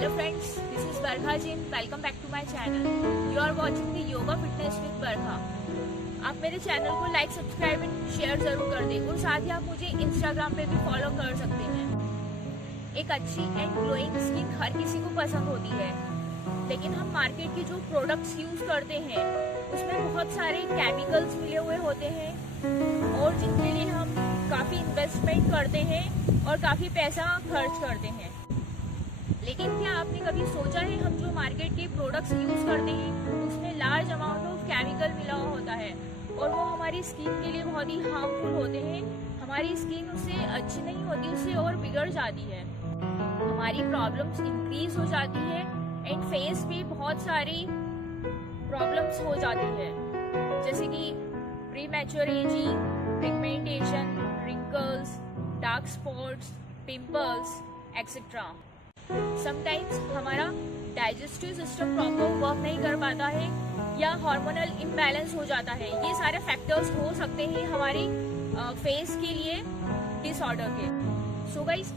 Hello friends, this is Barkha Jain. Welcome back to my channel. You are watching the Yoga Fitness with Barkha. आप मेरे channel को like, subscribe and share जरूर कर दें और साथ ही आप मुझे इंस्टाग्राम पे भी फॉलो कर सकते हैं। एक अच्छी एंड ग्लोइंग स्किन हर किसी को पसंद होती है, लेकिन हम मार्केट के जो प्रोडक्ट्स यूज करते हैं उसमें बहुत सारे केमिकल्स मिले हुए होते हैं और जिनके लिए हम काफ़ी इन्वेस्टमेंट करते हैं और काफ़ी पैसा खर्च करते हैं। लेकिन क्या आपने कभी सोचा है हम जो मार्केट के प्रोडक्ट्स यूज करते हैं उसमें लार्ज अमाउंट ऑफ केमिकल मिला हुआ होता है और वो हमारी स्किन के लिए बहुत ही हार्मफुल होते हैं। हमारी स्किन उससे अच्छी नहीं होती, उससे और बिगड़ जाती है, हमारी प्रॉब्लम्स इंक्रीज हो जाती है एंड फेस पे बहुत सारी प्रॉब्लम्स हो जाती है, जैसे कि premature ageing, pigmentation, wrinkles, dark spots, pimples etcetera. Sometimes हमारा डाइजेस्टिव सिस्टम प्रॉपर वर्क नहीं कर पाता है या हार्मोनल इम्बैलेंस हो जाता है। ये सारे फैक्टर्स हो सकते हैं हमारी फेस के लिए डिसऑर्डर के। सो गाइस,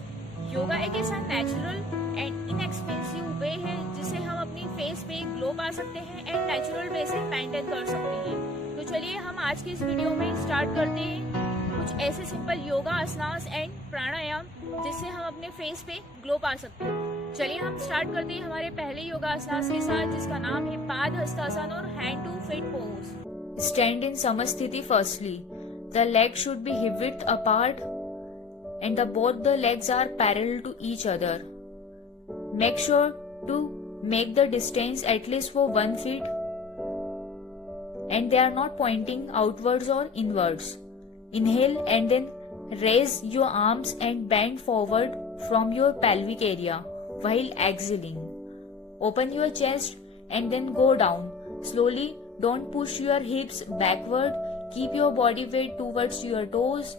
योगा एक ऐसा नेचुरल एंड इनएक्सपेंसिव वे है जिससे हम अपनी फेस पे ग्लो पा सकते हैं एंड नेचुरल वे से मेंटेन कर सकते हैं। तो चलिए हम आज की इस वीडियो में स्टार्ट करते हैं कुछ ऐसे सिंपल योगा आसनास एंड प्राणायाम जिससे हम अपने फेस पे ग्लो पा सकते हैं। चलिए हम स्टार्ट करते हैं हमारे पहले योगा आसनास के साथ, जिसका नाम है पाद हस्तासन और hand to feet pose. Stand in Samasthiti. Firstly the leg should be hip width apart and both the legs are parallel to each other. Make sure to make the distance at least for 1 feet and they are not pointing outwards or inwards. Inhale and then raise your arms and bend forward from your pelvic area while exhaling. Open your chest and then go down. Slowly, don't push your hips backward. Keep your body weight towards your toes.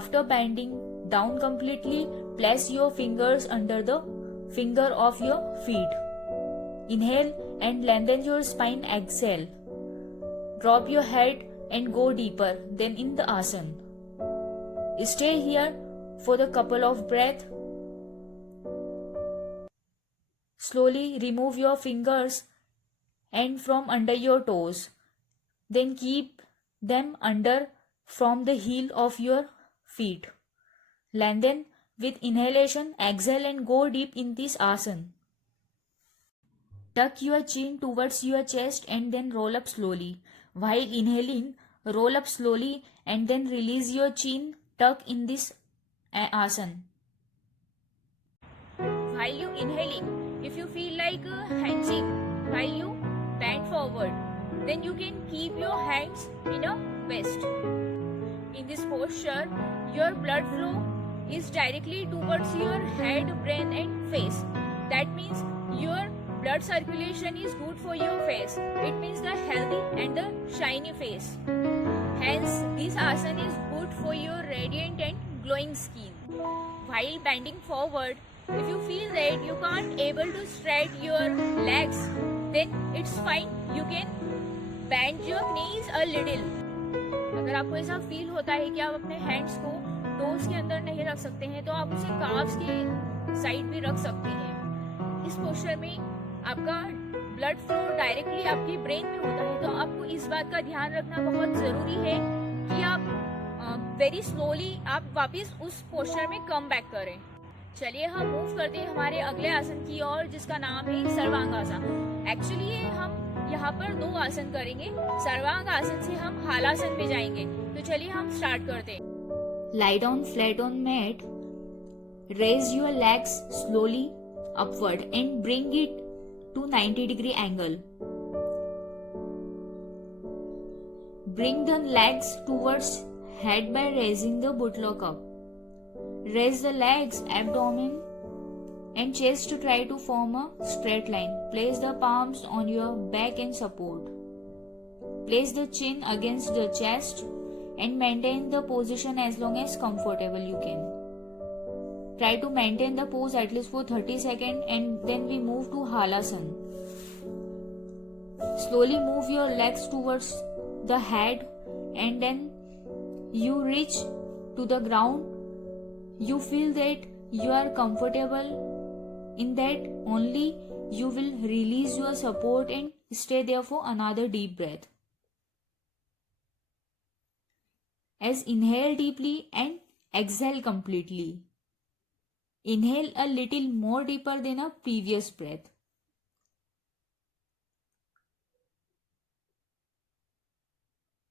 After bending down completely, place your fingers under the finger of your feet. Inhale and lengthen your spine. Exhale. Drop your head and go deeper than in the asana. Stay here for a couple of breaths. Slowly remove your fingers and from under your toes. Then keep them under from the heel of your feet. Lengthen with inhalation, exhale and go deep in this asana. Tuck your chin towards your chest and then roll up slowly. While inhaling, roll up slowly and then release your chin, tuck in this asana. While you inhaling, if you feel like hunching while you bend forward, then you can keep your hands in a west. In this posture, your blood flow is directly towards your head, brain and face. That means your blood circulation is good for your face. It means the healthy and the shiny face. Hence, this asana is good for your radiant and glowing skin. While bending forward, if you feel that you can't able to stretch your legs, then it's fine. You can bend your knees a little. अगर आपको ऐसा feel होता है कि आप अपने hands को toes के अंदर नहीं रख सकते हैं तो आप उसे काफ्स के साइड भी रख सकते हैं। इस पोस्चर में आपका ब्लड फ्लो डायरेक्टली आपके ब्रेन में होता है, तो आपको इस बात का ध्यान रखना बहुत जरूरी है कि आप वेरी स्लोली आप वापस उस पोस्चर में कम बैक करें। चलिए हम मूव करते हैं हमारे अगले आसन की ओर, जिसका नाम है सर्वांगासन। एक्चुअली हम यहाँ पर 2 आसन करेंगे। सर्वांग आसन से हम हालासन में जाएंगे। तो चलिए हम स्टार्ट करते हैं। Lie down flat on mat. Raise your legs slowly upward and bring it to 90-degree angle. Bring the legs towards head by raising the buttock up. Raise the legs, abdomen and chest to try to form a straight line. Place the palms on your back and support. Place the chin against the chest and maintain the position as long as comfortable you can. Try to maintain the pose at least for 30 seconds and then we move to halasana. Slowly move your legs towards the head and then you reach to the ground. You feel that you are comfortable In that only you will release your support and stay there for another deep breath. As inhale deeply and exhale completely. Inhale a little more deeper than a previous breath.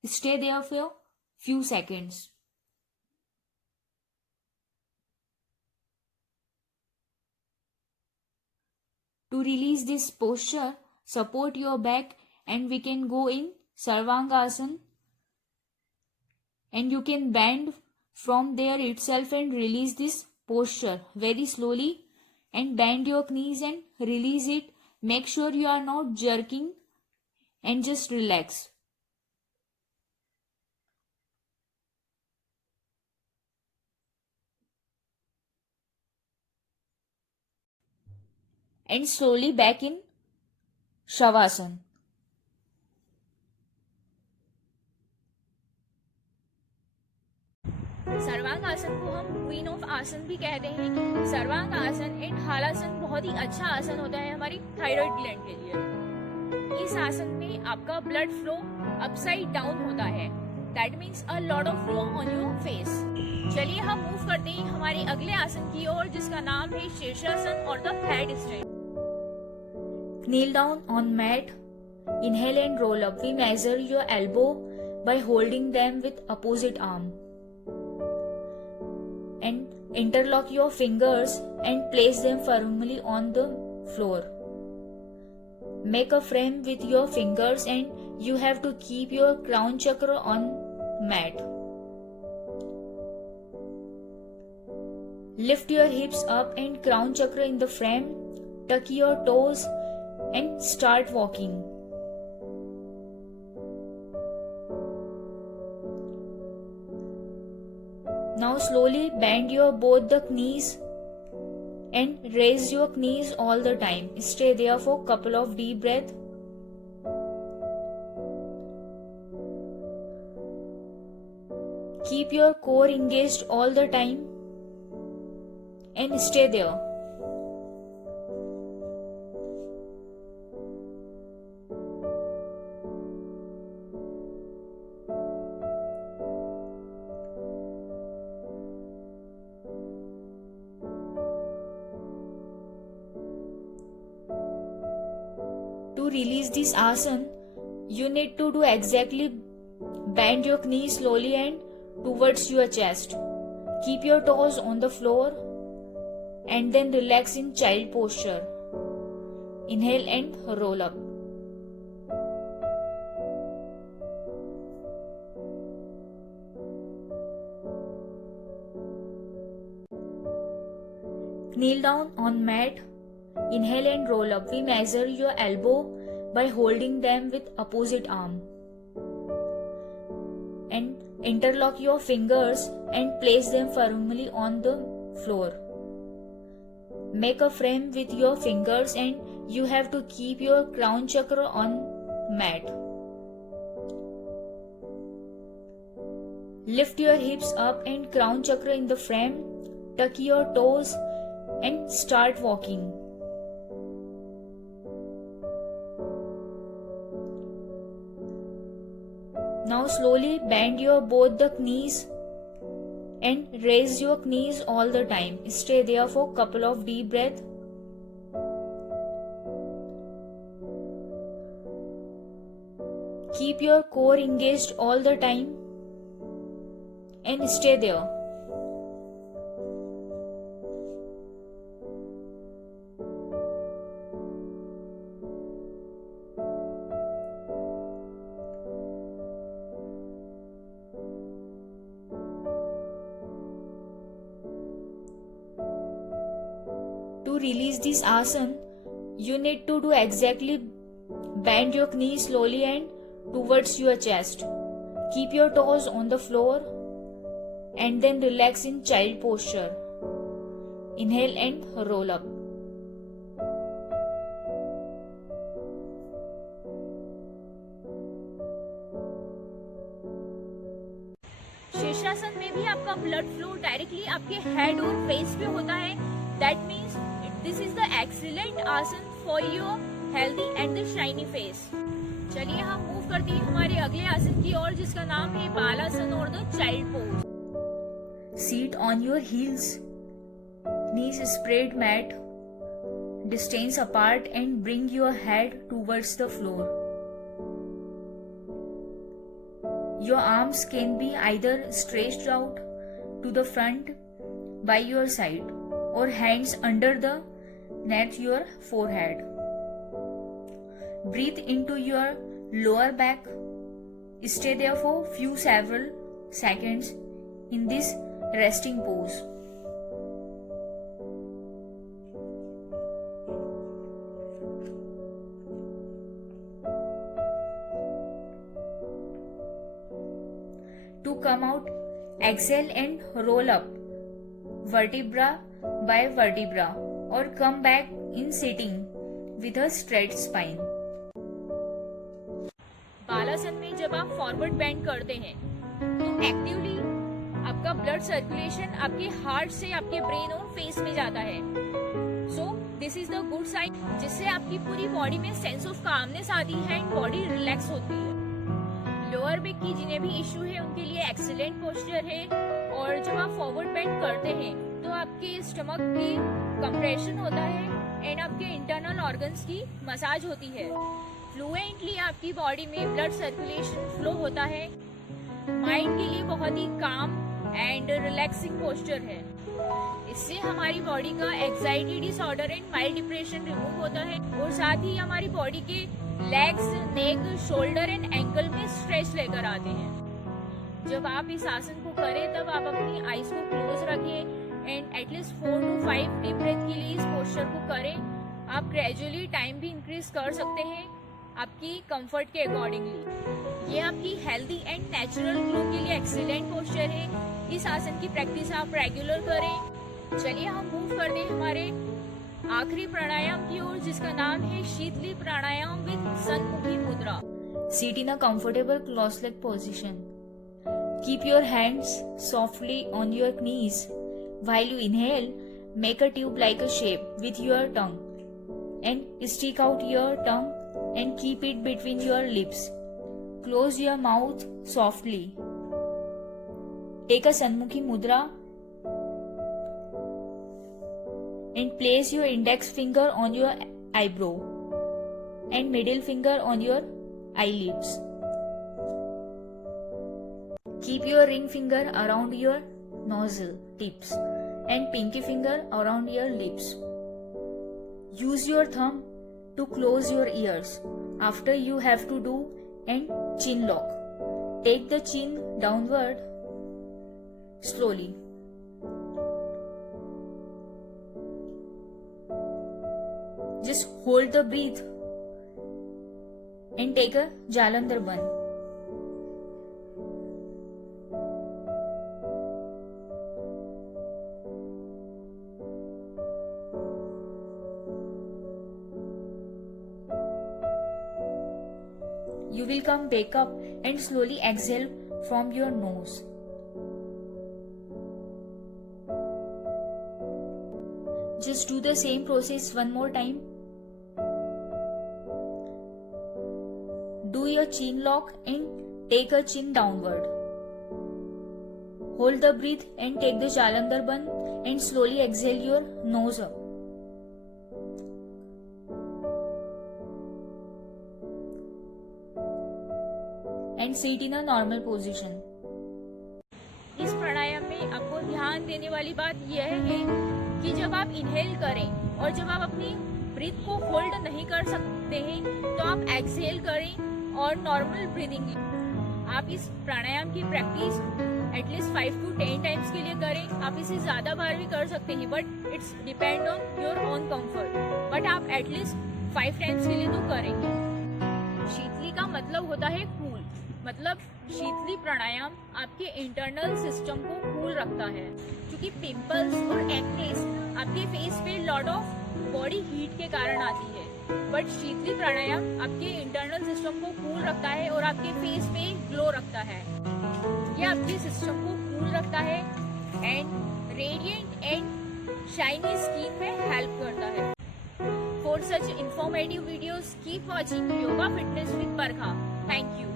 Stay there for few seconds. To release this posture, support your back and we can go in Sarvangasana. And you can bend from there itself and release this posture very slowly and bend your knees and release it. Make sure you are not jerking and just relax. And slowly back in Shavasana. सर्वांग आसन को हम queen of आसन भी कहते हैं। सर्वांग आसन एंड हालासन बहुत ही अच्छा आसन होता है हमारी थायराइड ग्लैंड के लिए। इस आसन में आपका ब्लड फ्लो अपसाइड डाउन होता है, that means a lot of flow on your face. चलिए हम मूव करते हैं हमारे अगले आसन की ओर, जिसका नाम है शीर्षासन और the head straight. Kneel down on mat. Inhale and roll up. We measure your elbow by holding them with opposite arm. And interlock your fingers and place them firmly on the floor. Make a frame with your fingers and you have to keep your crown chakra on mat. Lift your hips up and crown chakra in the frame. Tuck your toes and start walking. Now slowly bend your both the knees and raise your knees all the time. Stay there for a couple of deep breaths. Keep your core engaged all the time and stay there. To release this asana, you need to do exactly bend your knees slowly and towards your chest. Keep your toes on the floor and then relax in child posture. Inhale and roll up. Kneel down on mat. Inhale and roll up. We measure your elbow by holding them with opposite arm. And interlock your fingers and place them firmly on the floor. Make a frame with your fingers and you have to keep your crown chakra on mat. Lift your hips up and crown chakra in the frame. Tuck your toes and start walking. Now slowly bend your both the knees and raise your knees all the time. Stay there for a couple of deep breaths. Keep your core engaged all the time and stay there. To release this asana, you need to do exactly bend your knees slowly and towards your chest. Keep your toes on the floor and then relax in child posture. Inhale and roll up. शीर्षासन में भी आपका blood flow directly आपके head और face पे होता है, that means this is the excellent asana for your healthy and the shiny face. चलिए हम मूव करते हैं हमारे अगले आसन की ओर, जिसका नाम है बालासन और the child pose. Sit on your heels, knees spread mat, distance apart and bring your head towards the floor. Your arms can be either stretched out to the front by your side or hands under the neck your forehead. Breathe into your lower back. Stay there for several seconds in this resting pose. To come out, exhale and roll up vertebra by vertebra or come back in sitting with a straight spine. बालासन में जब आप forward bend करते हैं तो actively आपका blood circulation आपके heart से आपके ब्रेन और फेस में जाता है। So this is the good sign, जिससे आपकी पूरी बॉडी में सेंस ऑफ कामनेस आती है एंड बॉडी रिलैक्स होती है। लोअर बैक की जिन्हें भी इश्यू है उनके लिए एक्सीलेंट पोस्चर है। और जब आप फॉरवर्ड बेंड करते हैं तो आपके स्टमक की कंप्रेशन होता है एंड आपके इंटरनल ऑर्गन्स की मसाज होती है। फ्लुएंटली आपकी बॉडी में ब्लड सर्कुलेशन फ्लो होता है। माइंड के लिए बहुत ही काम एंड रिलैक्सिंग पोस्चर है। इससे हमारी बॉडी का anxiety disorder and mild depression remove होता है और साथ ही हमारी बॉडी के legs, neck, shoulder and ankle में स्ट्रेच लेकर आते हैं। जब आप इस आसन को करें तब आप अपनी आईज को क्लोज रखें and at least 4 to 5 deep breath के लिए इस पोस्चर को करें। आप ग्रेजुअली टाइम भी इंक्रीज कर सकते हैं आपकी कंफर्ट के अकॉर्डिंगली। ये आपकी हेल्दी एंड नेचुरल ग्लो के लिए एक्सीलेंट पोस्चर है। इस आसन की प्रैक्टिस आप रेगुलर करें। चलिए हम मूव करते हैं हमारे आखिरी प्राणायाम की ओर, जिसका नाम है शीतली प्राणायाम विद सन्मुखी मुद्रा। Sit in a comfortable cross-legged position. Keep your hands softly on your knees. While you inhale, make a tube-like a shape with your tongue and stick out your tongue and keep it between your lips. Close your mouth softly. Take a Sanmukhi Mudra and place your index finger on your eyebrow and middle finger on your eyelids. Keep your ring finger around your nostril tips and pinky finger around your lips. Use your thumb to close your ears. After you have to do an chin lock. Take the chin downward slowly. Just hold the breath and take a Jalandhar Bandh. You will come back up and slowly exhale from your nose. Just do the same process one more time. Do your chin lock and take a chin downward. Hold the breath and take the Jalandhar Bandh and slowly exhale your nose up. And sit in a normal position. इस प्राणायाम में आपको ध्यान देने वाली बात यह है कि जब आप इनहेल करें और जब आप अपनी ब्रीथ को होल्ड नहीं कर सकते हैं तो आप एक्सहेल करें और नॉर्मल ब्रीदिंग लें। आप इस प्राणायाम की प्रैक्टिस एटलीस्ट 5 to 10 टाइम्स के लिए करें। आप इसे ज्यादा बार भी कर सकते हैं but it's depend on your own comfort. But आप एटलीस्ट 5 टाइम्स के लिए तो करेंगे। शीतली का मतलब होता है कूल, मतलब शीतली प्राणायाम आपके इंटरनल सिस्टम को कूल रखता है, क्योंकि पिंपल्स और एक्नेस आपके फेस पे लॉट ऑफ बॉडी हीट के कारण आती है। बट शीतली प्राणायाम आपके इंटरनल सिस्टम को कूल रखता है और आपके फेस पे ग्लो रखता है। ये आपके सिस्टम को कूल रखता है and radiant and shiny skin में हेल्प करता है। For such informative videos keep watching yoga fitness with Barkha. Thank you.